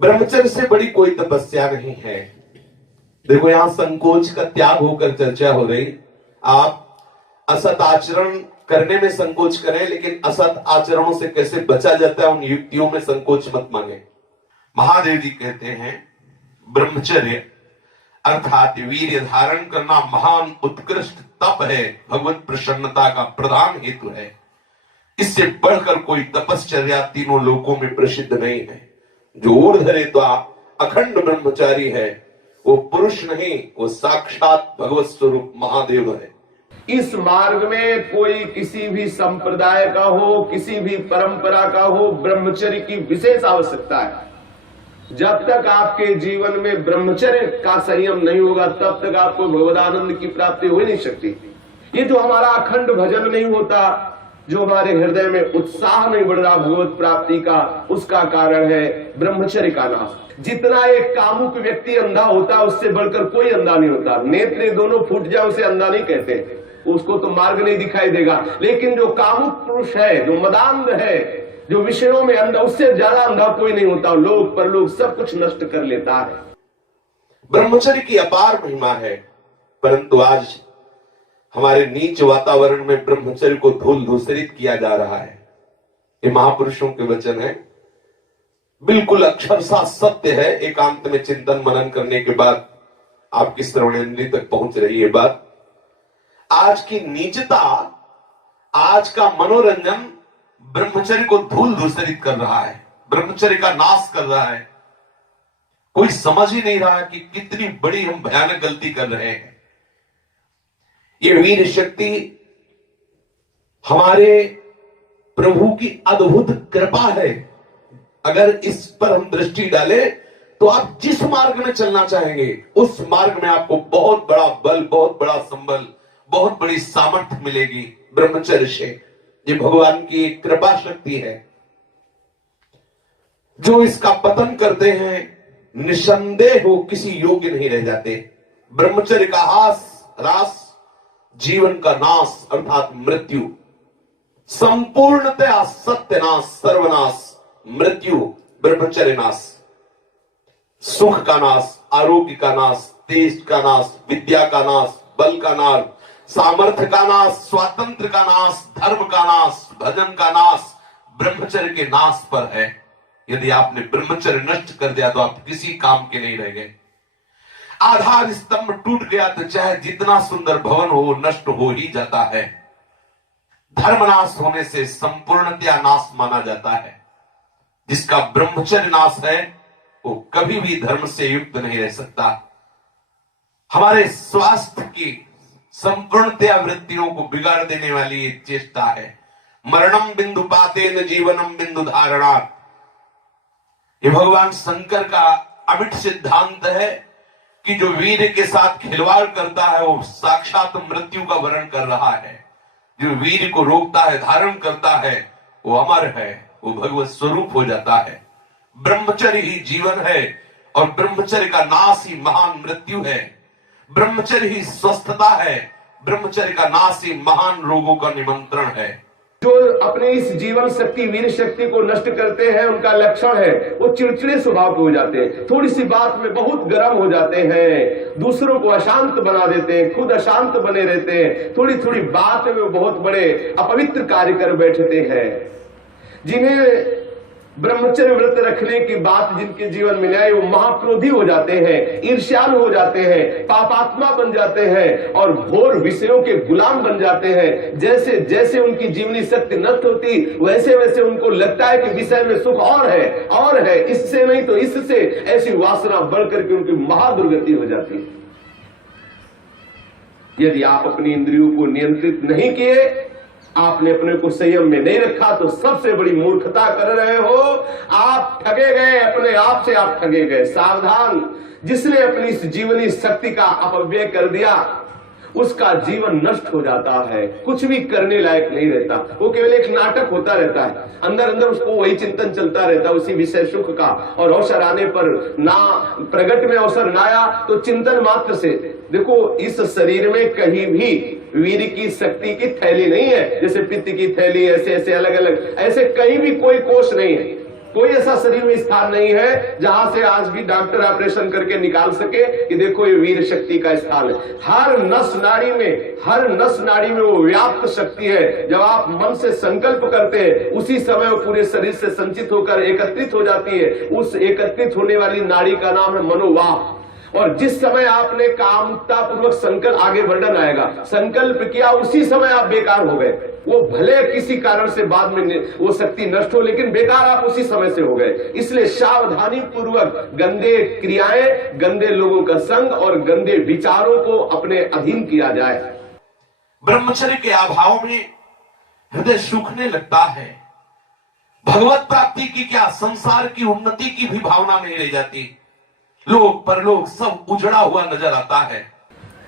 ब्रह्मचर्य से बड़ी कोई तपस्या नहीं है। देखो, यहां संकोच का त्याग होकर चर्चा हो रही। आप असत आचरण करने में संकोच करें, लेकिन असत आचरणों से कैसे बचा जाता है उन युक्तियों में संकोच मत मांगे। महादेव जी कहते हैं ब्रह्मचर्य अर्थात वीर्य धारण करना महान उत्कृष्ट तप है, भगवत प्रसन्नता का प्रधान हेतु है। इससे बढ़कर कोई तपश्चर्या तीनों लोकों में प्रसिद्ध नहीं है। जो ऊर्ध्वरेता अखंड ब्रह्मचारी है वो पुरुष नहीं, वो साक्षात भगवत स्वरूप महादेव है। इस मार्ग में कोई किसी भी संप्रदाय का हो, किसी भी परंपरा का हो, ब्रह्मचर्य की विशेष आवश्यकता है। जब तक आपके जीवन में ब्रह्मचर्य का संयम नहीं होगा तब तक आपको भगवदानंद की प्राप्ति हो ही नहीं सकती। ये जो हमारा अखंड भजन नहीं होता, जो हमारे हृदय में उत्साह नहीं बढ़ रहा भगवत प्राप्ति का, उसका कारण है ब्रह्मचर्य का नाश। जितना एक कामुक व्यक्ति अंधा होता है उससे बढ़कर कोई अंधा नहीं होता। नेत्र दोनों फूट जाए उसे अंधा नहीं कहते, उसको तो मार्ग नहीं दिखाई देगा। लेकिन जो कामुक पुरुष है, जो मदांध है, जो विषयों में अंधा, उससे ज्यादा अंधा कोई नहीं होता। लोक परलोक सब कुछ नष्ट कर लेता है। ब्रह्मचर्य की अपार महिमा है, परंतु आज हमारे नीच वातावरण में ब्रह्मचर्य को धूल धूसरित किया जा रहा है। ये महापुरुषों के वचन है, बिल्कुल अक्षरशः सत्य है। एकांत में चिंतन मनन करने के बाद आपकी श्रवणेंद्रिय तक पहुंच रही है बात। आज की नीचता, आज का मनोरंजन ब्रह्मचर्य को धूल धूसरित कर रहा है, ब्रह्मचर्य का नाश कर रहा है। कोई समझ ही नहीं रहा कि कितनी बड़ी हम भयानक गलती कर रहे हैं। ये वीर शक्ति हमारे प्रभु की अद्भुत कृपा है। अगर इस पर हम दृष्टि डालें तो आप जिस मार्ग में चलना चाहेंगे उस मार्ग में आपको बहुत बड़ा बल, बहुत बड़ा संबल, बहुत बड़ी सामर्थ्य मिलेगी ब्रह्मचर्य से। ये भगवान की कृपा शक्ति है। जो इसका पतन करते हैं निसंदेह हो किसी योग्य नहीं रह जाते। ब्रह्मचर्य का ह्रास जीवन का नाश अर्थात मृत्यु, संपूर्णतया सत्यनाश, सर्वनाश, मृत्यु, ब्रह्मचर्य नाश, सुख का नाश, आरोग्य का नाश, तेज का नाश, विद्या का नाश, बल का नाश, सामर्थ्य का नाश, स्वातंत्र का नाश, धर्म का नाश, भजन का नाश ब्रह्मचर्य के नाश पर है। यदि आपने ब्रह्मचर्य नष्ट कर दिया तो आप किसी काम के नहीं रह गए। आधार स्तंभ टूट गया तो चाहे जितना सुंदर भवन हो नष्ट हो ही जाता है। धर्मनाश होने से संपूर्णतया नाश माना जाता है। जिसका ब्रह्मचर्य नाश है वो कभी भी धर्म से युक्त नहीं रह सकता। हमारे स्वास्थ्य की संपूर्णतया वृत्तियों को बिगाड़ देने वाली ये चेष्टा है। मरणम बिंदु पातेन जीवनम बिंदु धारणात्। ये भगवान शंकर का अमिट सिद्धांत है कि जो वीर के साथ खिलवाड़ करता है वो साक्षात मृत्यु का वर्ण कर रहा है। जो वीर को रोकता है, धारण करता है, वो अमर है, वो भगवत स्वरूप हो जाता है। ब्रह्मचर्य ही जीवन है और ब्रह्मचर्य का नाश ही महान मृत्यु है। ब्रह्मचर्य ही स्वस्थता है, ब्रह्मचर्य का नाश ही महान रोगों का निमंत्रण है। जो अपने इस जीवन शक्ति, वीर शक्ति को नष्ट करते हैं उनका लक्षण है वो चिड़चिड़े स्वभाव के हो जाते हैं। थोड़ी सी बात में बहुत गर्म हो जाते हैं, दूसरों को अशांत बना देते हैं, खुद अशांत बने रहते हैं। थोड़ी थोड़ी बात में बहुत बड़े अपवित्र कार्य कर बैठते हैं। जिन्हें ब्रह्मचर्य व्रत रखने की बात जिनके जीवन में आए वो महाक्रोधी हो जाते हैं, ईर्ष्यालु हो जाते हैं, पापात्मा बन जाते हैं और घोर विषयों के गुलाम बन जाते हैं। जैसे जैसे उनकी जीवनी शक्ति नष्ट होती वैसे वैसे उनको लगता है कि विषय में सुख और है, इससे नहीं तो इससे, ऐसी वासना बढ़ करके उनकी महादुर्गति हो जाती है। यदि आप अपनी इंद्रियों को नियंत्रित नहीं किए, आपने अपने को संयम में नहीं रखा तो सबसे बड़ी मूर्खता कर रहे हो। आप ठगे गए, अपने आप से आप ठगे गए। सावधान, जिसने अपनी इस जीवनी शक्ति का अपव्यय कर दिया उसका जीवन नष्ट हो जाता है, कुछ भी करने लायक नहीं रहता। वो केवल एक नाटक होता रहता है, अंदर अंदर उसको वही चिंतन चलता रहता है उसी विषय सुख का। और अवसर आने पर ना प्रगट में अवसर ना आया तो चिंतन मात्र से। देखो, इस शरीर में कहीं भी वीर की शक्ति की थैली नहीं है। जैसे पित्त की थैली, ऐसे ऐसे अलग अलग, ऐसे कहीं भी कोई कोष नहीं है। कोई ऐसा शरीर में स्थान नहीं है जहां से आज भी डॉक्टर ऑपरेशन करके निकाल सके कि देखो ये वीर शक्ति का स्थान है। हर नस नाड़ी में वो व्याप्त शक्ति है। जब आप मन से संकल्प करते हैं उसी समय वो पूरे शरीर से संचित होकर एकत्रित हो जाती है। उस एकत्रित होने वाली नाड़ी का नाम है मनोवाह। और जिस समय आपने कामता पूर्वक संकल्प, आगे वर्णन आएगा, संकल्प किया उसी समय आप बेकार हो गए। वो भले किसी कारण से बाद में वो शक्ति नष्ट हो, लेकिन बेकार आप उसी समय से हो गए। इसलिए सावधानी पूर्वक गंदे क्रियाएं, गंदे लोगों का संग और गंदे विचारों को अपने अधीन किया जाए। ब्रह्मचर्य के अभाव में हृदय सूखने लगता है। भगवत प्राप्ति की क्या, संसार की उन्नति की भी भावना नहीं रह जाती। लोक परलोक सब उजड़ा हुआ नजर आता है।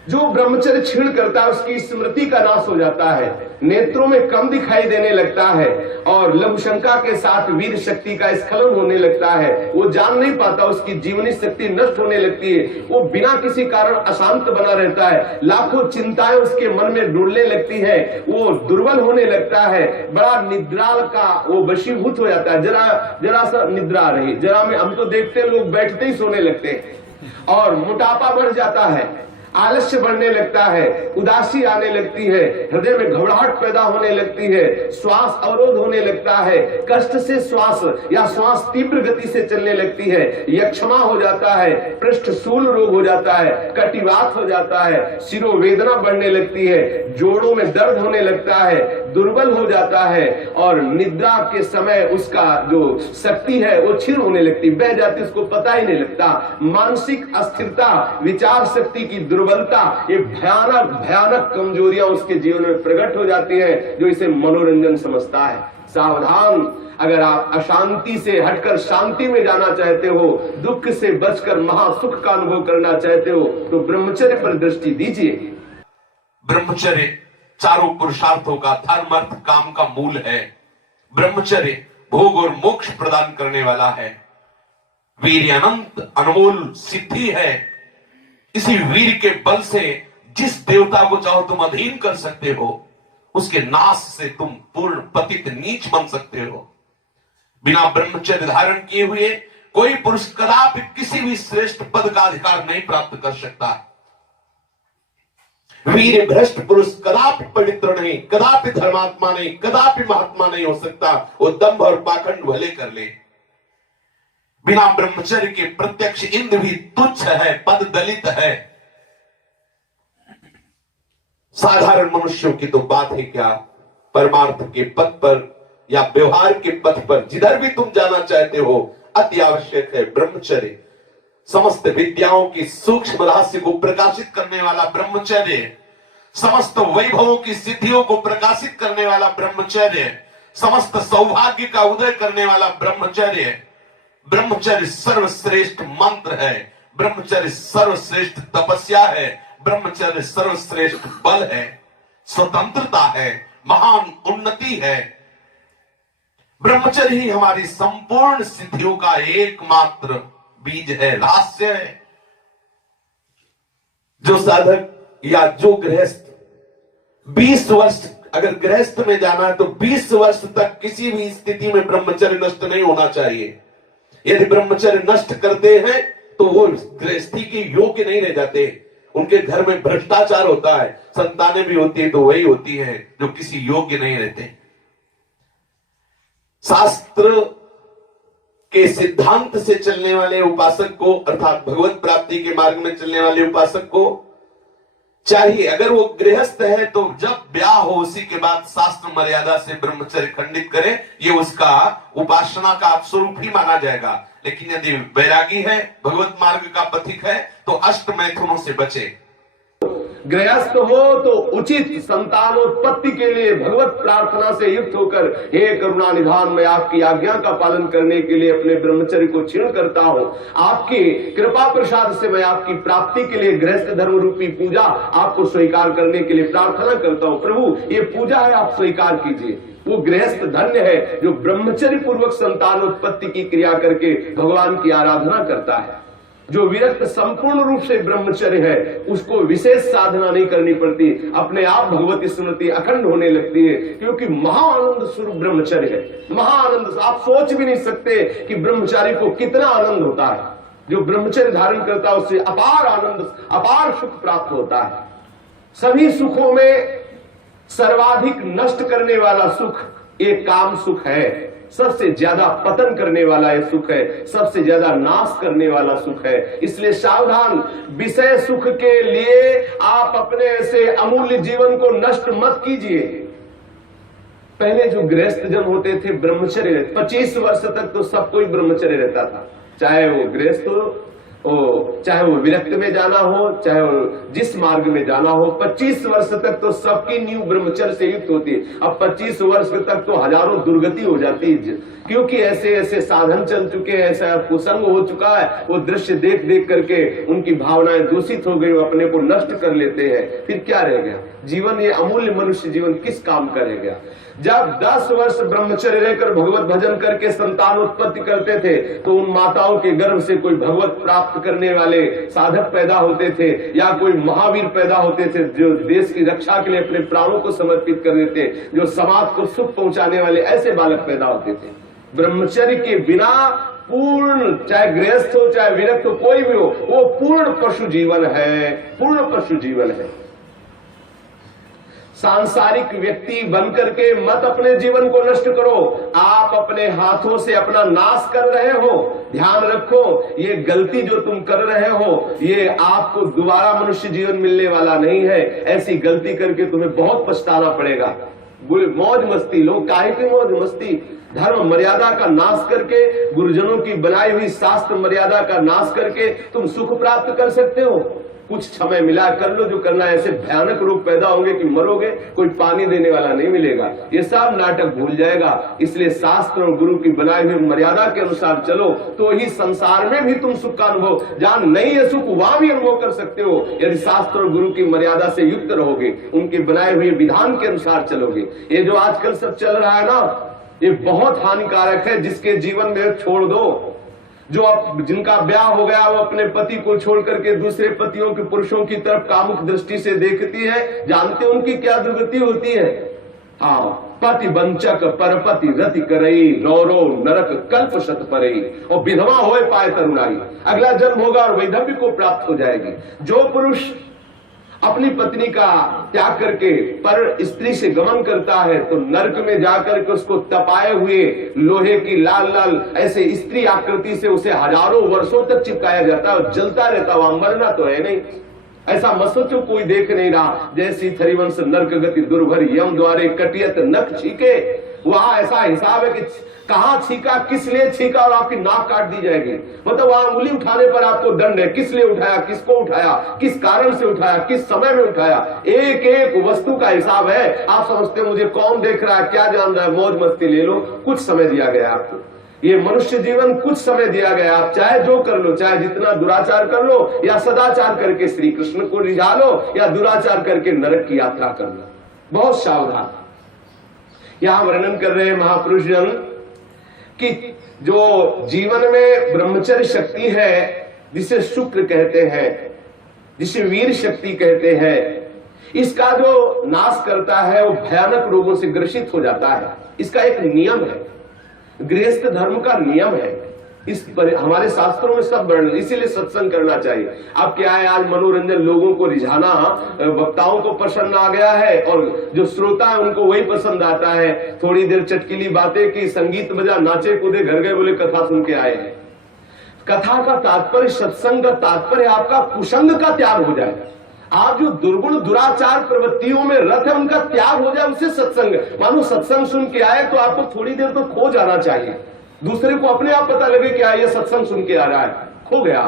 जो ब्रह्मचर्य छीण करता है उसकी स्मृति का नाश हो जाता है, नेत्रों में कम दिखाई देने लगता है और लघुशंका के साथ वीर शक्ति का स्खलन होने लगता है। वो जान नहीं पाता, उसकी जीवनी शक्ति नष्ट होने लगती है। वो बिना किसी कारण अशांत बना रहता है, लाखों चिंताएं उसके मन में डुलने लगती है, वो दुर्बल होने लगता है, बड़ा निद्राल का वो वशीभूत हो जाता है। जरा सा निद्रा रही, जरा में हम तो देखते हैं लोग बैठते ही सोने लगते हैं और मोटापा बढ़ जाता है, आलस्य बढ़ने लगता है, उदासी आने लगती है, हृदय में घबराहट पैदा होने लगती है, श्वास अवरोध होने लगता है, कष्ट से श्वास या श्वास तीव्र गति से चलने लगती है, यक्षमा हो जाता है, पृष्ठशूल रोग हो जाता है, कटिवात हो जाता है, शिरोवेदना बढ़ने लगती है, जोड़ों में दर्द होने लगता है, दुर्बल हो जाता है और निद्रा के समय उसका जो शक्ति है वो क्षीण होने लगती, बह जाती, उसको पता ही नहीं लगता। मानसिक अस्थिरता, विचार शक्ति की दुर्बलता, ये भयानक भयानक कमजोरियां उसके जीवन में प्रकट हो जाती है, जो इसे मनोरंजन समझता है। सावधान, अगर आप अशांति से हटकर शांति में जाना चाहते हो, दुख से बचकर महासुख का अनुभव करना चाहते हो, तो ब्रह्मचर्य पर दृष्टि दीजिए। ब्रह्मचर्य चारों पुरुषार्थों का, धर्म अर्थ काम का मूल है। ब्रह्मचर्य भोग और मोक्ष प्रदान करने वाला है। वीर अनंत अनमोल सिद्धि है। इसी वीर के बल से जिस देवता को चाहो तुम अधीन कर सकते हो, उसके नाश से तुम पूर्ण पतित नीच बन सकते हो। बिना ब्रह्मचर्य धारण किए हुए कोई पुरुष कदापि किसी भी श्रेष्ठ पद का अधिकार नहीं प्राप्त कर सकता। वीर भ्रष्ट पुरुष कदापि पवित्र नहीं, कदापि धर्मात्मा नहीं, कदापि महात्मा नहीं हो सकता। वो दंभ और पाखंड भले कर ले। बिना ब्रह्मचर्य के प्रत्यक्ष इंद्र भी तुच्छ है, पद दलित है। साधारण मनुष्यों की तो बात है क्या, परमार्थ के पथ पर या व्यवहार के पथ पर जिधर भी तुम जाना चाहते हो, अति आवश्यक है ब्रह्मचर्य। समस्त विद्याओं की सूक्ष्म रहस्य को प्रकाशित करने वाला ब्रह्मचर्य, समस्त वैभवों की सिद्धियों को प्रकाशित करने वाला ब्रह्मचर्य, समस्त सौभाग्य का उदय करने वाला ब्रह्मचर्य। ब्रह्मचर्य सर्वश्रेष्ठ मंत्र है, ब्रह्मचर्य सर्वश्रेष्ठ तपस्या है, ब्रह्मचर्य सर्वश्रेष्ठ बल है, स्वतंत्रता है, महान उन्नति है। ब्रह्मचर्य ही हमारी संपूर्ण सिद्धियों का एकमात्र बीज है, रहस्य है। जो साधक या जो गृहस्थ 20 वर्ष अगर गृहस्थ में जाना है तो 20 वर्ष तक किसी भी स्थिति में ब्रह्मचर्य नष्ट नहीं होना चाहिए। यदि ब्रह्मचर्य नष्ट करते हैं तो वो गृहस्थी के योग्य नहीं रह जाते। उनके घर में भ्रष्टाचार होता है, संतानें भी होती है तो वही होती है जो किसी योग्य नहीं रहते। शास्त्र के सिद्धांत से चलने वाले उपासक को, अर्थात भगवत प्राप्ति के मार्ग में चलने वाले उपासक को चाहिए, अगर वो गृहस्थ है तो जब ब्याह हो उसी के बाद शास्त्र मर्यादा से ब्रह्मचर्य खंडित करे, ये उसका उपासना का स्वरूप ही माना जाएगा। लेकिन यदि वैरागी है, भगवत मार्ग का पथिक है, तो अष्ट मैथुनों से बचे। गृहस्थ हो तो उचित संतानोत्पत्ति के लिए भगवत प्रार्थना से युक्त होकर, हे करुणा निधान, मैं आपकी आज्ञा का पालन करने के लिए अपने ब्रह्मचर्य को क्षीण करता हूँ। आपकी कृपा प्रसाद से मैं आपकी प्राप्ति के लिए गृहस्थ धर्म रूपी पूजा आपको स्वीकार करने के लिए प्रार्थना करता हूँ। प्रभु, ये पूजा है, आप स्वीकार कीजिए। वो गृहस्थ धन्य है जो ब्रह्मचर्य पूर्वक संतानोत्पत्ति की क्रिया करके भगवान की आराधना करता है। जो विरक्त संपूर्ण रूप से ब्रह्मचर्य है उसको विशेष साधना नहीं करनी पड़ती, अपने आप भगवती स्मृति अखंड होने लगती है, क्योंकि महाआनंद स्वरूप ब्रह्मचर्य है। महाआनंद, आप सोच भी नहीं सकते कि ब्रह्मचारी को कितना आनंद होता है। जो ब्रह्मचर्य धारण करता है उससे अपार आनंद, अपार सुख प्राप्त होता है। सभी सुखों में सर्वाधिक नष्ट करने वाला सुख एक काम सुख है, सबसे ज्यादा पतन करने वाला यह सुख है, सबसे ज्यादा नाश करने वाला सुख है। इसलिए सावधान, विषय सुख के लिए आप अपने ऐसे अमूल्य जीवन को नष्ट मत कीजिए। पहले जो गृहस्थ जन होते थे ब्रह्मचर्य, 25 वर्ष तक तो सब कोई ब्रह्मचर्य रहता था, चाहे वो गृहस्थ हो, चाहे वो विरक्त में जाना हो, चाहे वो जिस मार्ग में जाना हो। 25 वर्ष तक तो सबकी नींव ब्रह्मचर्य से युक्त होती है। अब 25 वर्ष तक तो हजारों दुर्गति हो जाती है, क्योंकि ऐसे ऐसे साधन चल चुके हैं, ऐसा कुसंग हो चुका है, वो दृश्य देख देख करके उनकी भावनाएं दूषित हो गई, वो अपने को नष्ट कर लेते हैं। फिर क्या रह गया जीवन? ये अमूल्य मनुष्य जीवन किस काम का रह गया? जब 10 वर्ष ब्रह्मचर्य रहकर भगवत भजन करके संतान उत्पत्ति करते थे तो उन माताओं के गर्भ से कोई भगवत प्राप्त करने वाले साधक पैदा होते थे, या कोई महावीर पैदा होते थे जो देश की रक्षा के लिए अपने प्राणों को समर्पित कर देते, जो समाज को सुख पहुंचाने वाले ऐसे बालक पैदा होते थे। ब्रह्मचर्य के बिना पूर्ण, चाहे गृहस्थ हो चाहे विरक्त हो, कोई भी हो, वो पूर्ण पशु जीवन है, पूर्ण पशु जीवन है। सांसारिक व्यक्ति बनकर के मत अपने जीवन को नष्ट करो, आप अपने हाथों से अपना नाश कर रहे हो। ध्यान रखो, ये गलती जो तुम कर रहे हो ये आपको दोबारा मनुष्य जीवन मिलने वाला नहीं है। ऐसी गलती करके तुम्हें बहुत पछताना पड़ेगा। मौज मस्ती, लोग काहे की मौज मस्ती? धर्म मर्यादा का नाश करके, गुरुजनों की बनाई हुई शास्त्र मर्यादा का नाश करके तुम सुख प्राप्त कर सकते हो। कुछ समय मिला, कर लो जो करना है। ऐसे भयानक रोग पैदा होंगे कि मरोगे, कोई पानी देने वाला नहीं मिलेगा। ये सब नाटक भूल जाएगा। इसलिए शास्त्र और गुरु की बनाई हुई मर्यादा के अनुसार चलो, तो ही संसार में भी तुम सुख का अनुभव, जहां नहीं है सुख वहां भी अनुभव कर सकते हो, यदि शास्त्र और गुरु की मर्यादा से युक्त रहोगे, उनके बनाए हुए विधान के अनुसार चलोगे। ये जो आजकल सब चल रहा है ना, ये बहुत हानिकारक है। जिसके जीवन में छोड़ दो, जो अब जिनका ब्याह हो गया वो अपने पति को छोड़ करके दूसरे पतियों के पुरुषों की तरफ कामुक दृष्टि से देखती है, जानते उनकी क्या दुर्गति होती है? हाँ, पति वंचक परपति रति करई, रौरो नरक कल्प शत परई, और विधवा होए पाए तरुणाई, अगला जन्म होगा और वैधव्य को प्राप्त हो जाएगी। जो पुरुष अपनी पत्नी का त्याग करके पर स्त्री से गमन करता है तो नरक में जाकर के उसको तपाए हुए लोहे की लाल लाल ऐसे स्त्री आकृति से उसे हजारों वर्षों तक चिपकाया जाता है और जलता रहता है। वहां मरना तो है नहीं। ऐसा मत सोचो कोई देख नहीं रहा। जैसी थरिवंश नरक गति दुर्भर यम द्वारे कटियत नख छीके, वहां ऐसा हिसाब है कि कहां छीका, किस लिए छीका, और आपकी नाक काट दी जाएगी। मतलब वहां उंगली उठाने पर आपको दंड है। किस लिए उठाया, किसको उठाया, किस कारण से उठाया, किस समय में उठाया, एक एक वस्तु का हिसाब है। आप समझते मुझे कौन देख रहा है, क्या जान रहा है, मौज मस्ती ले लो। कुछ समय दिया गया आपको, ये मनुष्य जीवन कुछ समय दिया गया। आप चाहे जो कर लो, चाहे जितना दुराचार कर लो या सदाचार करके श्री कृष्ण को रिझा लो, या दुराचार करके नरक की यात्रा कर लो। बहुत सावधान। यहां वर्णन कर रहे हैं महापुरुष जन कि जो जीवन में ब्रह्मचर्य शक्ति है, जिसे शुक्र कहते हैं, जिसे वीर शक्ति कहते हैं, इसका जो नाश करता है वो भयानक रोगों से ग्रसित हो जाता है। इसका एक नियम है, गृहस्थ धर्म का नियम है। इस पर हमारे शास्त्रों में सब वर्णन, इसीलिए सत्संग करना चाहिए। अब क्या है, आज मनोरंजन, लोगों को रिझाना, वक्ताओं को पसंद आ गया है और जो श्रोता है उनको वही पसंद आता है। थोड़ी देर चटकीली बातें की, संगीत बजा, नाचे कूदे, घर गए, बोले कथा सुन के आए हैं। कथा का तात्पर्य, सत्संग का तात्पर्य आपका कुसंग का त्याग हो जाए। आप जो दुर्गुण दुराचार प्रवृत्तियों में रत है उनका त्याग हो जाए, उससे सत्संग। मानो सत्संग सुन के आए तो आपको थोड़ी देर तो खो जाना चाहिए। दूसरे को अपने आप पता लगे कि ये सत्संग सुन के आ रहा है, खो गया।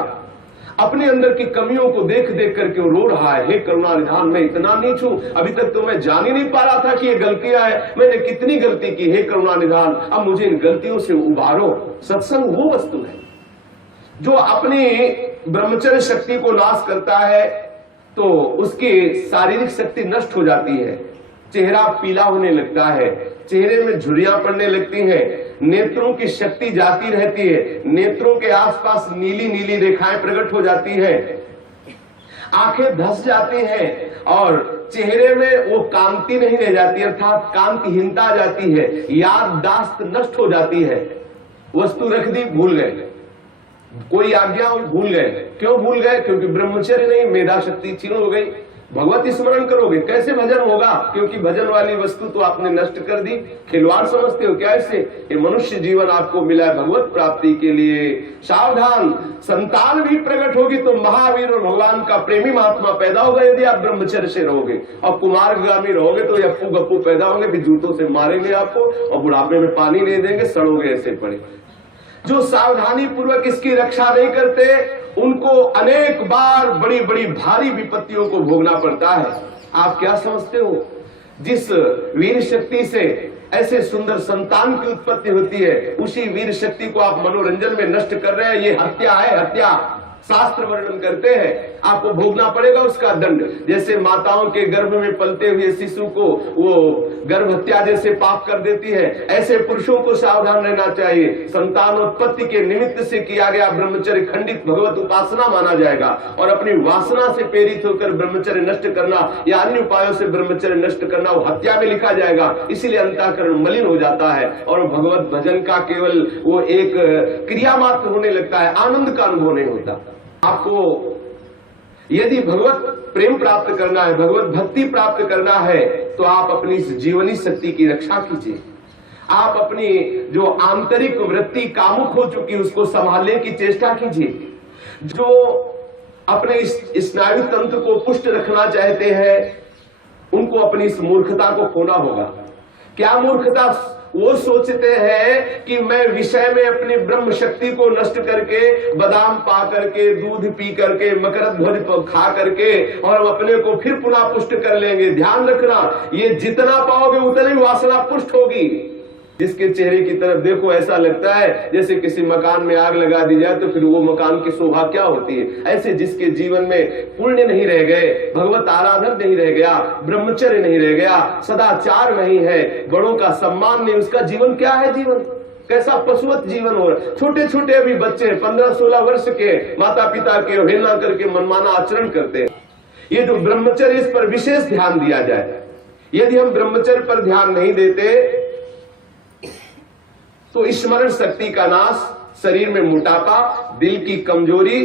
अपने अंदर की कमियों को देख देख करके वो रो रहा है, हे करुणा निधान, मैं इतना नीच हूं, अभी तक तो मैं जान ही नहीं पा रहा था कि ये गलतियां हैं, मैंने कितनी गलती की, हे करुणा निधान, अब मुझे इन गलतियों से उबारो। सत्संग वो वस्तु है जो अपनी ब्रह्मचर्य शक्ति को नाश करता है, तो उसकी शारीरिक शक्ति नष्ट हो जाती है, चेहरा पीला होने लगता है, चेहरे में झुर्रियां पड़ने लगती हैं, नेत्रों की शक्ति जाती रहती है, नेत्रों के आसपास नीली नीली रेखाएं प्रकट हो जाती हैं, आंखें धस जाती हैं और चेहरे में वो कांति नहीं रह जाती, अर्थात कांतिहीनता आ जाती है, याददाश्त नष्ट हो जाती है। वस्तु रख दी, भूल गए, कोई आज्ञा भूल गए। क्यों भूल गए? क्योंकि ब्रह्मचर्य नहीं, मेधा शक्ति क्षीण हो गई। भगवत स्मरण करोगे, कैसे भजन होगा? क्योंकि भजन वाली वस्तु तो आपने नष्ट कर दी। खिलवाड़ समझते हो क्या इससे? ये मनुष्य जीवन आपको मिला है भगवत प्राप्ति के लिए। सावधान, संतान भी प्रकट होगी तो महावीर और भगवान का प्रेमी महात्मा पैदा होगा यदि आप ब्रह्मचर्य से रहोगे। और कुमारगामी रहोगे तो अप्पू गप्पू पैदा होंगे, फिर जूतों से मारेंगे आपको और बुढ़ापे में पानी नहीं देंगे, सड़ोगे ऐसे पड़े। जो सावधानी पूर्वक इसकी रक्षा नहीं करते उनको अनेक बार बड़ी बड़ी भारी विपत्तियों को भोगना पड़ता है। आप क्या समझते हो? जिस वीर शक्ति से ऐसे सुंदर संतान की उत्पत्ति होती है, उसी वीर शक्ति को आप मनोरंजन में नष्ट कर रहे हैं। ये हत्या है, हत्या। शास्त्र वर्णन करते हैं, आपको भोगना पड़ेगा उसका दंड। जैसे माताओं के गर्भ में पलते हुए शिशु को वो गर्भ हत्या जैसे पाप कर देती है, ऐसे पुरुषों को सावधान रहना चाहिए। संतानोत्पत्ति के निमित्त से किया गया ब्रह्मचर्य खंडित भगवत उपासना माना जाएगा और अपनी वासना से प्रेरित होकर ब्रह्मचर्य नष्ट करना या अन्य उपायों से ब्रह्मचर्य नष्ट करना वो हत्या में लिखा जाएगा। इसीलिए अंतःकरण मलिन हो जाता है और भगवत भजन का केवल वो एक क्रिया मात्र होने लगता है, आनंद का अनुभव नहीं होता। आपको यदि भगवत प्रेम प्राप्त करना है, भगवत भक्ति प्राप्त करना है, तो आप अपनी इस जीवनी शक्ति की रक्षा कीजिए। आप अपनी जो आंतरिक वृत्ति कामुक हो चुकी है उसको संभालने की चेष्टा कीजिए। जो अपने इस स्नायु तंत्र को पुष्ट रखना चाहते हैं उनको अपनी इस मूर्खता को खोना होगा। क्या मूर्खता? वो सोचते हैं कि मैं विषय में अपनी ब्रह्म शक्ति को नष्ट करके, बादाम पा करके, दूध पी करके, मकरंद ध्वज खा करके और अपने को फिर पुनः पुष्ट कर लेंगे। ध्यान रखना, ये जितना पाओगे उतनी वासना पुष्ट होगी। जिसके चेहरे की तरफ देखो ऐसा लगता है जैसे किसी मकान में आग लगा दी जाए तो फिर वो मकान की शोभा क्या होती है। ऐसे जिसके जीवन में पुण्य नहीं रह गए, भगवत आराधन नहीं रह गया, ब्रह्मचर्य नहीं रह गया, सदाचार नहीं है, बड़ों का सम्मान नहीं, उसका जीवन क्या है? जीवन कैसा पशुवत जीवन हो रहा है। छोटे छोटे अभी बच्चे 15-16 वर्ष के माता पिता के अवहेलना करके मनमाना आचरण करते हैं। ये जो ब्रह्मचर्य, इस पर विशेष ध्यान दिया जाए। यदि हम ब्रह्मचर्य पर ध्यान नहीं देते तो स्मरण शक्ति का नाश, शरीर में मोटापा, दिल की कमजोरी,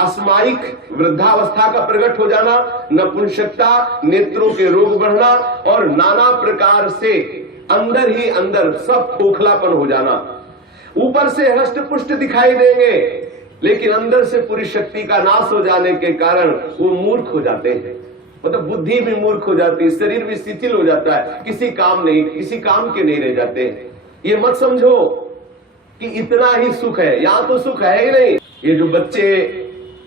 अस्मायिक वृद्धावस्था का प्रकट हो जाना, नपुंसकता, नेत्रों के रोग बढ़ना और नाना प्रकार से अंदर ही अंदर सब खोखलापन हो जाना। ऊपर से हष्ट पुष्ट दिखाई देंगे लेकिन अंदर से पूरी शक्ति का नाश हो जाने के कारण वो मूर्ख हो जाते हैं। मतलब बुद्धि भी मूर्ख हो जाती है, शरीर भी शिथिल हो जाता है, किसी काम के नहीं रह जाते हैं। ये मत समझो कि इतना ही सुख है, यहां तो सुख है ही नहीं। ये जो बच्चे,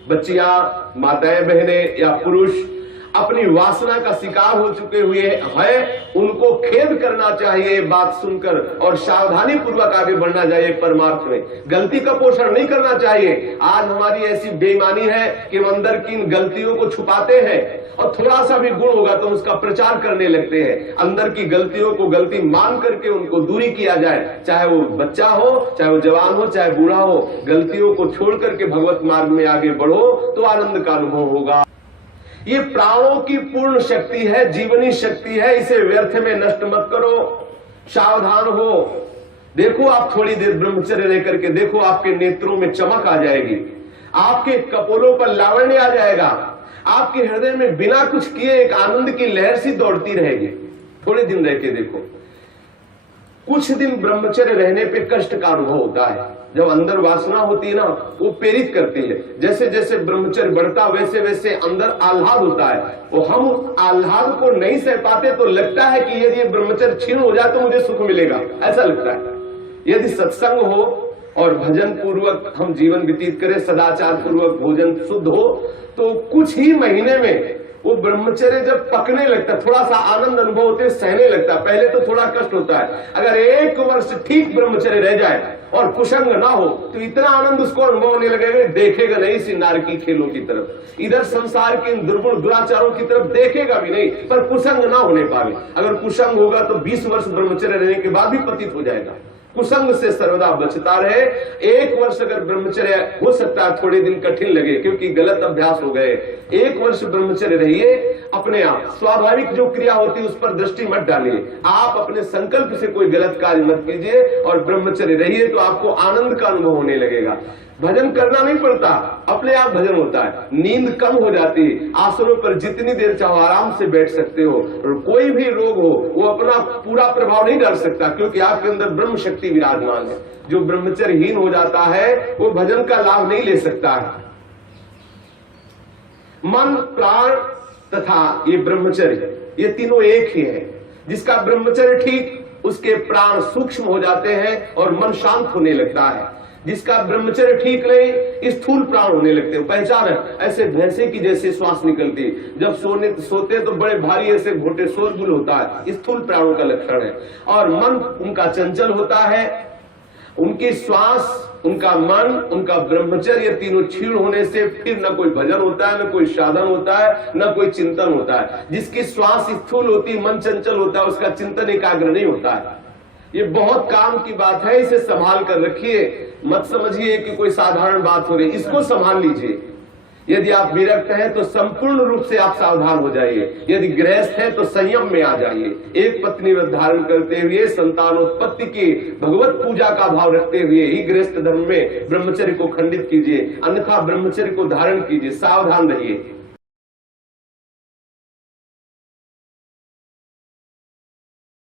बच्चियां, माताएं, बहनें या पुरुष अपनी वासना का शिकार हो चुके हुए हैं, उनको खेद करना चाहिए बात सुनकर और सावधानी पूर्वक आगे बढ़ना चाहिए परमार्थ में। गलती का पोषण नहीं करना चाहिए। आज हमारी ऐसी बेईमानी है कि हम अंदर की इन गलतियों को छुपाते हैं और थोड़ा सा भी गुण होगा तो उसका प्रचार करने लगते हैं। अंदर की गलतियों को गलती मान करके उनको दूरी किया जाए, चाहे वो बच्चा हो, चाहे वो जवान हो, चाहे बूढ़ा हो। गलतियों को छोड़ करके भगवत मार्ग में आगे बढ़ो तो आनंद का अनुभव होगा। ये प्राणों की पूर्ण शक्ति है, जीवनी शक्ति है, इसे व्यर्थ में नष्ट मत करो। सावधान हो। देखो आप थोड़ी देर ब्रह्मचर्य रह करके देखो, आपके नेत्रों में चमक आ जाएगी, आपके कपोलों पर लावण्य आ जाएगा, आपके हृदय में बिना कुछ किए एक आनंद की लहर सी दौड़ती रहेगी। थोड़े दिन रह के देखो। कुछ दिन ब्रह्मचर्य रहने पे कष्ट का अनुभव होता है। जब अंदर वासना होती है ना, वो प्रेरित करती है। जैसे जैसे ब्रह्मचर्य बढ़ता वैसे वैसे अंदर आह्लाद होता है। वो हम आह्लाद को नहीं सह पाते तो लगता है कि यदि ब्रह्मचर्य क्षीण हो जाए तो मुझे सुख मिलेगा, ऐसा लगता है। यदि सत्संग हो और भजन पूर्वक हम जीवन व्यतीत करें, सदाचार पूर्वक भोजन शुद्ध हो, तो कुछ ही महीने में वो ब्रह्मचर्य जब पकने लगता है, थोड़ा सा आनंद अनुभव होते सहने लगता है, पहले तो थोड़ा कष्ट होता है। अगर 1 वर्ष ठीक ब्रह्मचर्य रह जाए और कुसंग ना हो तो इतना आनंद उसको अनुभव होने लगेगा, देखेगा नहीं इसी नारकी खेलों की तरफ, इधर संसार के इन दुर्गुण दुराचारों की तरफ देखेगा भी नहीं, पर कुसंग ना होने पावे। अगर कुसंग होगा तो 20 वर्ष ब्रह्मचर्य रहने के बाद भी पतित हो जाएगा। कुसंग से सर्वदा बचता रहे। 1 वर्ष अगर ब्रह्मचर्य हो सकता है, थोड़े दिन कठिन लगे क्योंकि गलत अभ्यास हो गए, 1 वर्ष ब्रह्मचर्य रहिए। अपने आप स्वाभाविक जो क्रिया होती है उस पर दृष्टि मत डालिए, आप अपने संकल्प से कोई गलत कार्य मत कीजिए और ब्रह्मचर्य रहिए, तो आपको आनंद का अनुभव होने लगेगा। भजन करना नहीं पड़ता, अपने आप भजन होता है। नींद कम हो जाती है, आसनों पर जितनी देर चाहो आराम से बैठ सकते हो, और कोई भी रोग हो वो अपना पूरा प्रभाव नहीं डाल सकता, क्योंकि आपके अंदर ब्रह्म शक्ति विराजमान है। जो ब्रह्मचर्यहीन हो जाता है वो भजन का लाभ नहीं ले सकता है। मन, प्राण तथा ये ब्रह्मचर्य, ये तीनों एक ही है। जिसका ब्रह्मचर्य ठीक, उसके प्राण सूक्ष्म हो जाते हैं और मन शांत होने लगता है। जिसका ब्रह्मचर्य ठीक नहीं, स्थूल प्राण होने लगते हैं। पहचान है, ऐसे भैंसे की जैसे श्वास निकलती, जब सोते तो बड़े भारी ऐसे घोटे शोरगुल होता है, स्थूल प्राणों का लक्षण है। और मन उनका चंचल होता है, उनकी श्वास, उनका मन, उनका ब्रह्मचर्य, तीनों क्षीण होने से फिर न कोई भजन होता है, न कोई साधन होता है, न कोई चिंतन होता है। जिसकी श्वास स्थूल होती, मन चंचल होता है, उसका चिंतन एकाग्र नहीं होता है। ये बहुत काम की बात है, इसे संभाल कर रखिए। मत समझिए कि कोई साधारण बात हो रही, इसको संभाल लीजिए। यदि आप विरक्त हैं तो संपूर्ण रूप से आप सावधान हो जाइए। यदि गृहस्थ हैं तो संयम में आ जाइए। एक पत्नी व्रत धारण करते हुए, संतानोत्पत्ति की भगवत पूजा का भाव रखते हुए ही गृहस्थ धर्म में ब्रह्मचर्य को खंडित कीजिए, अन्यथा ब्रह्मचर्य को धारण कीजिए। सावधान रहिए।